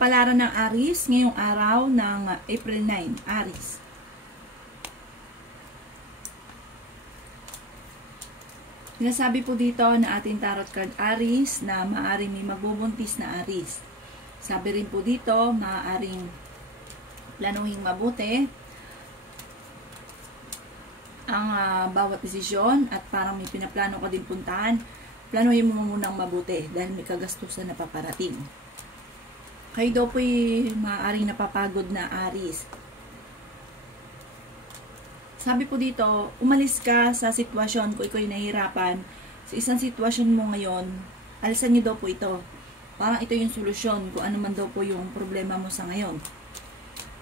kapalaran ng Aries ngayong araw ng April 9, Aries. Sinasabi po dito na ating tarot card Aries na maaaring may magbubuntis na Aries. Sabi rin po dito, maaaring planuhin mabuti ang bawat desisyon at parang may pinaplano ka din puntahan, planuhin mo munang mabuti dahil may kagastusan na paparating. Kayo daw po'y maaaring napapagod na Aries. Sabi po dito, umalis ka sa sitwasyon kung ikaw ay nahihirapan sa isang sitwasyon mo ngayon, alisan niyo daw po ito. Parang ito yung solusyon kung ano man daw po yung problema mo sa ngayon.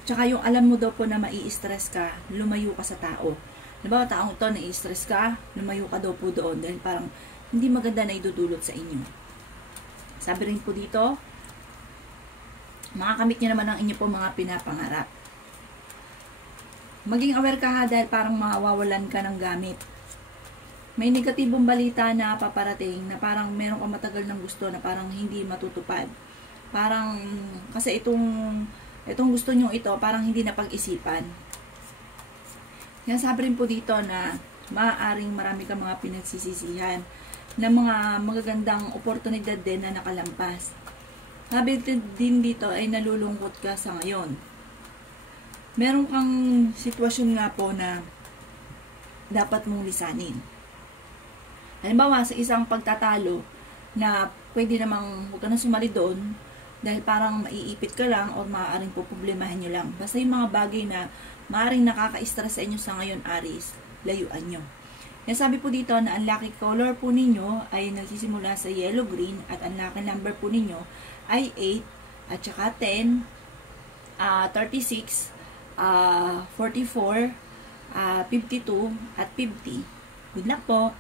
Tsaka yung alam mo daw po na mai-stress ka, lumayo ka sa tao. Diba, taong ito, nai-stress ka, lumayo ka daw po doon dahil parang hindi maganda na idudulot sa inyo. Sabi rin po dito, makakamit niyo naman ang inyo po mga pinapangarap. Maging aware ka ha dahil parang mawawalan ka ng gamit. May negatibong balita na paparating na parang meron kang matagal ng gusto na parang hindi matutupad. Parang, kasi itong gusto nyo ito, parang hindi na pag-isipan. Yan, sabi rin po dito na maaaring marami kang mga pinagsisisihan na mga magagandang oportunidad din na nakalampas. Sabi din dito ay nalulungkot ka sa ngayon. Meron kang sitwasyon nga po na dapat mong lisanin. Halimbawa, sa isang pagtatalo na pwede namang huwag ka na sumali doon dahil parang maiipit ka lang o maaaring poproblemahin nyo lang. Basta yung mga bagay na maaaring nakaka-stress sa inyo sa ngayon, Aries, layuan nyo. Yan, sabi po dito na ang lucky color po ninyo ay nagsisimula sa yellow-green at ang lucky number po ninyo ay 8 at saka 10, 36, 44, 52 at 50. Good luck po!